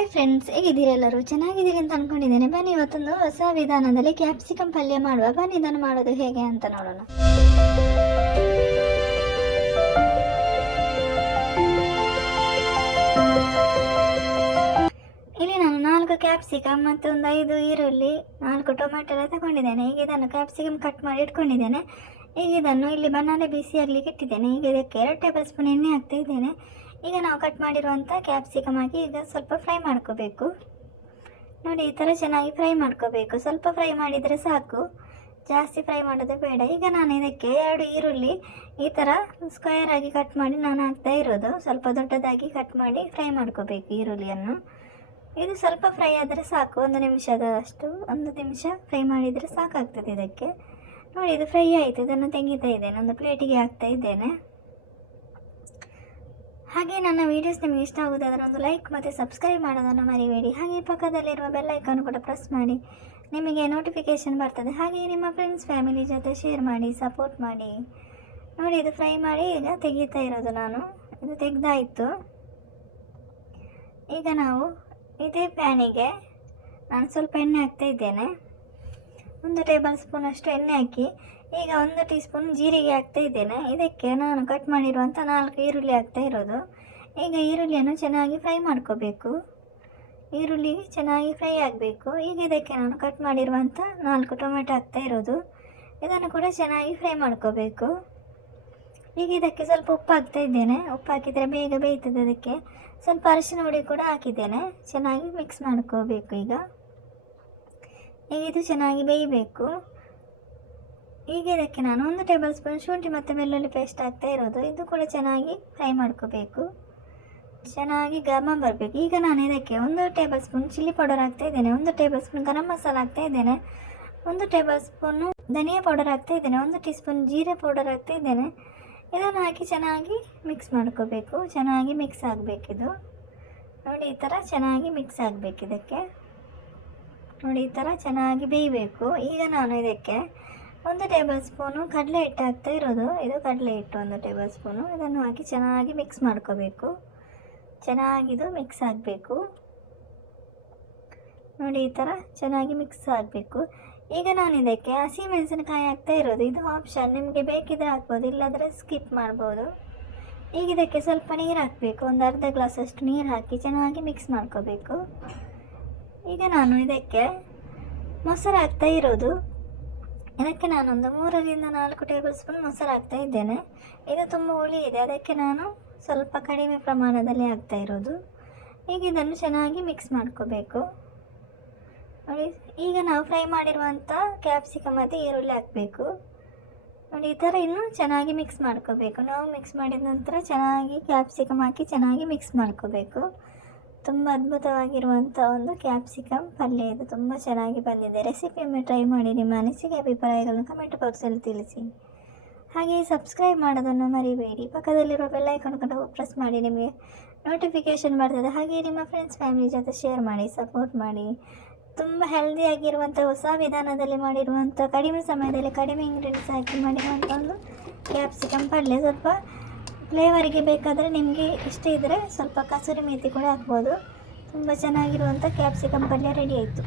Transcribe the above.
Hi friends ಹೇಗಿದ್ದೀರಿ ಎಲ್ಲರೂ? ಚೆನ್ನಾಗಿದ್ದೀರಿ ಅಂತ ಅನ್ಕೊಂಡಿದ್ದೇನೆ. ಬನ್ನಿ ಇವತ್ತೊಂದು ಹೊಸ ವಿಧಾನದಲ್ಲಿ ಕ್ಯಾಪ್ಸಿಕಮ್ ಪಲ್ಯ ಮಾಡುವ. ಬನ್ನಿ ಇದನ್ನು ಮಾಡೋದು ಹೇಗೆ ಅಂತ ನೋಡೋಣ. ಇಲ್ಲಿ ನಾನು ನಾಲ್ಕು ಕ್ಯಾಪ್ಸಿಕಮ್ ಮತ್ತು ಒಂದು ಐದು ಈರುಳ್ಳಿ, ನಾಲ್ಕು ಟೊಮೆಟೊ ಎಲ್ಲ ತಗೊಂಡಿದ್ದೇನೆ. ಈಗ ಇದನ್ನು ಕ್ಯಾಪ್ಸಿಕಮ್ ಕಟ್ ಮಾಡಿ ಇಟ್ಕೊಂಡಿದ್ದೇನೆ. ಈಗ ಇದನ್ನು ಇಲ್ಲಿ ಬನಾಲೆ ಬಿಸಿ ಆಗಲಿಕ್ಕೆ ಇಟ್ಟಿದ್ದೇನೆ. ಈಗ ಇದಕ್ಕೆ ಎರಡು ಟೇಬಲ್ ಸ್ಪೂನ್ ಎಣ್ಣೆ ಹಾಕ್ತಾ ಇದ್ದೇನೆ. ಈಗ ನಾವು ಕಟ್ ಮಾಡಿರುವಂಥ ಕ್ಯಾಪ್ಸಿಕಮ್ ಹಾಕಿ ಈಗ ಸ್ವಲ್ಪ ಫ್ರೈ ಮಾಡ್ಕೋಬೇಕು. ನೋಡಿ, ಈ ಥರ ಚೆನ್ನಾಗಿ ಫ್ರೈ ಮಾಡ್ಕೋಬೇಕು. ಸ್ವಲ್ಪ ಫ್ರೈ ಮಾಡಿದರೆ ಸಾಕು. ಜಾಸ್ತಿ ಫ್ರೈ ಮಾಡೋದು ಬೇಡ. ಈಗ ನಾನು ಇದಕ್ಕೆ ಎರಡು ಈರುಳ್ಳಿ ಈ ಥರ ಸ್ಕ್ವೇರ್ ಆಗಿ ಕಟ್ ಮಾಡಿ ನಾನು ಹಾಕ್ತಾ ಇರೋದು. ಸ್ವಲ್ಪ ದೊಡ್ಡದಾಗಿ ಕಟ್ ಮಾಡಿ ಫ್ರೈ ಮಾಡ್ಕೋಬೇಕು ಈರುಳ್ಳಿಯನ್ನು. ಇದು ಸ್ವಲ್ಪ ಫ್ರೈ ಆದರೆ ಸಾಕು. ಒಂದು ನಿಮಿಷದಷ್ಟು, ಒಂದು ನಿಮಿಷ ಫ್ರೈ ಮಾಡಿದರೆ ಸಾಕಾಗ್ತದೆ ಇದಕ್ಕೆ. ನೋಡಿ, ಇದು ಫ್ರೈ ಆಯಿತು. ಇದನ್ನು ತೆಗಿತಾ ಇದ್ದೇನೆ. ಒಂದು ಪ್ಲೇಟಿಗೆ ಹಾಕ್ತಾ ಇದ್ದೇನೆ. ಹಾಗೆ ನನ್ನ ವೀಡಿಯೋಸ್ ನಿಮಗೆ ಇಷ್ಟ ಆಗೋದಾದರೆ ಒಂದು ಲೈಕ್ ಮತ್ತು ಸಬ್ಸ್ಕ್ರೈಬ್ ಮಾಡೋದನ್ನು ಮರಿಬೇಡಿ. ಹಾಗೆ ಪಕ್ಕದಲ್ಲಿರುವ ಬೆಲ್ಲೈಕನ್ನು ಕೂಡ ಪ್ರೆಸ್ ಮಾಡಿ. ನಿಮಗೆ ನೋಟಿಫಿಕೇಷನ್ ಬರ್ತದೆ. ಹಾಗೆ ನಿಮ್ಮ ಫ್ರೆಂಡ್ಸ್ ಫ್ಯಾಮಿಲಿ ಜೊತೆ ಶೇರ್ ಮಾಡಿ ಸಪೋರ್ಟ್ ಮಾಡಿ. ನೋಡಿ, ಇದು ಫ್ರೈ ಮಾಡಿ, ಈಗ ತೆಗೀತಾ ಇರೋದು ನಾನು. ಇದು ತೆಗೆದಾಯಿತು ಈಗ ನಾವು ಇದೇ ಪ್ಯಾನಿಗೆ ನಾನು ಸ್ವಲ್ಪ ಎಣ್ಣೆ ಹಾಕ್ತಾ ಇದ್ದೇನೆ. ಒಂದು ಟೇಬಲ್ ಸ್ಪೂನ್ ಅಷ್ಟು ಎಣ್ಣೆ ಹಾಕಿ ಈಗ ಒಂದು ಟೀ ಸ್ಪೂನ್ ಜೀರಿಗೆ ಹಾಕ್ತಾ ಇದ್ದೇನೆ. ಇದಕ್ಕೆ ನಾನು ಕಟ್ ಮಾಡಿರುವಂಥ ನಾಲ್ಕು ಈರುಳ್ಳಿ ಹಾಕ್ತಾ ಇರೋದು. ಈಗ ಈರುಳ್ಳಿಯನ್ನು ಚೆನ್ನಾಗಿ ಫ್ರೈ ಮಾಡ್ಕೋಬೇಕು. ಈರುಳ್ಳಿ ಚೆನ್ನಾಗಿ ಫ್ರೈ ಆಗಬೇಕು. ಈಗ ಇದಕ್ಕೆ ನಾನು ಕಟ್ ಮಾಡಿರುವಂಥ ನಾಲ್ಕು ಟೊಮೆಟೊ ಹಾಕ್ತಾ ಇರೋದು. ಇದನ್ನು ಕೂಡ ಚೆನ್ನಾಗಿ ಫ್ರೈ ಮಾಡ್ಕೋಬೇಕು. ಈಗ ಇದಕ್ಕೆ ಸ್ವಲ್ಪ ಉಪ್ಪು ಹಾಕ್ತಾ ಇದ್ದೇನೆ. ಉಪ್ಪು ಹಾಕಿದರೆ ಬೇಗ ಬೇಯ್ತದೆ ಅದಕ್ಕೆ. ಸ್ವಲ್ಪ ಅರಿಶಿನ ಹುಡಿ ಕೂಡ ಹಾಕಿದ್ದೇನೆ. ಚೆನ್ನಾಗಿ ಮಿಕ್ಸ್ ಮಾಡ್ಕೋಬೇಕು ಈಗ. ಈಗ ಇದು ಚೆನ್ನಾಗಿ ಬೇಯಬೇಕು. ಈಗ ಇದಕ್ಕೆ ನಾನು ಒಂದು ಟೇಬಲ್ ಸ್ಪೂನ್ ಶುಂಠಿ ಮತ್ತು ಬೆಳ್ಳುಳ್ಳಿ ಪೇಸ್ಟ್ ಹಾಕ್ತಾ ಇರೋದು. ಇದು ಕೂಡ ಚೆನ್ನಾಗಿ ಫ್ರೈ ಮಾಡ್ಕೋಬೇಕು. ಚೆನ್ನಾಗಿ ಘಮ ಬರಬೇಕು. ಈಗ ನಾನು ಇದಕ್ಕೆ ಒಂದು ಟೇಬಲ್ ಸ್ಪೂನ್ ಚಿಲ್ಲಿ ಪೌಡರ್ ಹಾಕ್ತಾ ಇದ್ದೇನೆ. ಒಂದು ಟೇಬಲ್ ಸ್ಪೂನ್ ಗರಂ ಮಸಾಲ ಹಾಕ್ತಾ ಇದ್ದೇನೆ. ಒಂದು ಟೇಬಲ್ ಸ್ಪೂನು ಧನಿಯಾ ಪೌಡರ್ ಹಾಕ್ತಾ ಇದ್ದೇನೆ. ಒಂದು ಟೀ ಸ್ಪೂನ್ ಜೀರೆ ಪೌಡರ್ ಹಾಕ್ತಾ ಇದ್ದೇನೆ. ಇದನ್ನು ಹಾಕಿ ಚೆನ್ನಾಗಿ ಮಿಕ್ಸ್ ಮಾಡ್ಕೋಬೇಕು. ಚೆನ್ನಾಗಿ ಮಿಕ್ಸ್ ಆಗಬೇಕಿದು ನೋಡಿ, ಈ ಥರ ಚೆನ್ನಾಗಿ ಮಿಕ್ಸ್ ಆಗಬೇಕು ಇದಕ್ಕೆ. ನೋಡಿ, ಈ ಥರ ಚೆನ್ನಾಗಿ ಬೇಯಬೇಕು. ಈಗ ನಾನು ಇದಕ್ಕೆ ಒಂದು ಟೇಬಲ್ ಸ್ಪೂನು ಕಡಲೆ ಹಿಟ್ಟು ಹಾಕ್ತಾ ಇರೋದು. ಇದು ಕಡಲೆ ಹಿಟ್ಟು ಒಂದು ಟೇಬಲ್ ಸ್ಪೂನು. ಇದನ್ನು ಹಾಕಿ ಚೆನ್ನಾಗಿ ಮಿಕ್ಸ್ ಮಾಡ್ಕೋಬೇಕು. ಚೆನ್ನಾಗಿದು ಮಿಕ್ಸ್ ಆಗಬೇಕು. ನೋಡಿ, ಈ ಥರ ಚೆನ್ನಾಗಿ ಮಿಕ್ಸ್ ಆಗಬೇಕು. ಈಗ ನಾನು ಇದಕ್ಕೆ ಹಸಿ ಮೆಣಸಿನಕಾಯಿ ಹಾಕ್ತಾ ಇರೋದು. ಇದು ಆಪ್ಷನ್. ನಿಮಗೆ ಬೇಕಿದ್ರೆ ಹಾಕ್ಬೋದು, ಇಲ್ಲಾಂದರೆ ಸ್ಕಿಪ್ ಮಾಡ್ಬೋದು. ಈಗ ಇದಕ್ಕೆ ಸ್ವಲ್ಪ ನೀರು ಹಾಕಬೇಕು. ಒಂದು ಅರ್ಧ ಗ್ಲಾಸಷ್ಟು ನೀರು ಹಾಕಿ ಚೆನ್ನಾಗಿ ಮಿಕ್ಸ್ ಮಾಡ್ಕೋಬೇಕು. ಈಗ ನಾನು ಇದಕ್ಕೆ ಮೊಸರು ಹಾಕ್ತಾ ಇರೋದು. ಇದಕ್ಕೆ ನಾನೊಂದು ಮೂರರಿಂದ ನಾಲ್ಕು ಟೇಬಲ್ ಸ್ಪೂನ್ ಮೊಸರು ಹಾಕ್ತಾ ಇದ್ದೇನೆ. ಇದು ತುಂಬ ಹುಳಿ ಇದೆ. ಅದಕ್ಕೆ ನಾನು ಸ್ವಲ್ಪ ಕಡಿಮೆ ಪ್ರಮಾಣದಲ್ಲಿ ಹಾಕ್ತಾ ಇರೋದು. ಈಗ ಇದನ್ನು ಚೆನ್ನಾಗಿ ಮಿಕ್ಸ್ ಮಾಡ್ಕೋಬೇಕು. ನೋಡಿ, ಈಗ ನಾವು ಫ್ರೈ ಮಾಡಿರುವಂಥ ಕ್ಯಾಪ್ಸಿಕಮ್ ಮತ್ತು ಈರುಳ್ಳಿ ಹಾಕಬೇಕು. ನೋಡಿ, ಈ ಥರ ಇನ್ನೂ ಚೆನ್ನಾಗಿ ಮಿಕ್ಸ್ ಮಾಡ್ಕೋಬೇಕು. ನಾವು ಮಿಕ್ಸ್ ಮಾಡಿದ ನಂತರ ಚೆನ್ನಾಗಿ ಕ್ಯಾಪ್ಸಿಕಮ್ ಹಾಕಿ ಚೆನ್ನಾಗಿ ಮಿಕ್ಸ್ ಮಾಡ್ಕೋಬೇಕು. ತುಂಬ ಅದ್ಭುತವಾಗಿರುವಂಥ ಒಂದು ಕ್ಯಾಪ್ಸಿಕಮ್ ಪಲ್ಯ ಇದು. ತುಂಬ ಚೆನ್ನಾಗಿ ಬಂದಿದೆ. ರೆಸಿಪಿಯನ್ನು ಟ್ರೈ ಮಾಡಿ. ನಿಮ್ಮ ಅನಿಸಿಕೆ, ಅಭಿಪ್ರಾಯಗಳನ್ನು ಕಮೆಂಟ್ ಬಾಕ್ಸಲ್ಲಿ ತಿಳಿಸಿ. ಹಾಗೆ ಸಬ್ಸ್ಕ್ರೈಬ್ ಮಾಡೋದನ್ನು ಮರಿಬೇಡಿ. ಪಕ್ಕದಲ್ಲಿರುವ ಬೆಲ್ಲೈಕನ್ ಕೂಡ ಪ್ರೆಸ್ ಮಾಡಿ. ನಿಮಗೆ ನೋಟಿಫಿಕೇಷನ್ ಬರ್ತದೆ. ಹಾಗೆ ನಿಮ್ಮ ಫ್ರೆಂಡ್ಸ್ ಫ್ಯಾಮಿಲಿ ಜೊತೆ ಶೇರ್ ಮಾಡಿ ಸಪೋರ್ಟ್ ಮಾಡಿ. ತುಂಬ ಹೆಲ್ದಿಯಾಗಿರುವಂಥ ಹೊಸ ವಿಧಾನದಲ್ಲಿ ಮಾಡಿರುವಂಥ ಕಡಿಮೆ ಸಮಯದಲ್ಲಿ ಕಡಿಮೆ ಇಂಗ್ರೀಡಿಯೆಂಟ್ಸ್ ಹಾಕಿ ಮಾಡಿರುವಂಥ ಒಂದು ಕ್ಯಾಪ್ಸಿಕಮ್ ಪಲ್ಯ. ಸ್ವಲ್ಪ ಫ್ಲೇವರಿಗೆ ಬೇಕಾದರೆ ನಿಮಗೆ ಇಷ್ಟ ಇದ್ದರೆ ಸ್ವಲ್ಪ ಕಸೂರಿ ಮೇಥಿ ಕೂಡ ಹಾಕ್ಬೋದು. ತುಂಬ ಚೆನ್ನಾಗಿರುವಂಥ ಕ್ಯಾಪ್ಸಿಕಮ್ ಪಲ್ಯ ರೆಡಿ ಆಯಿತು.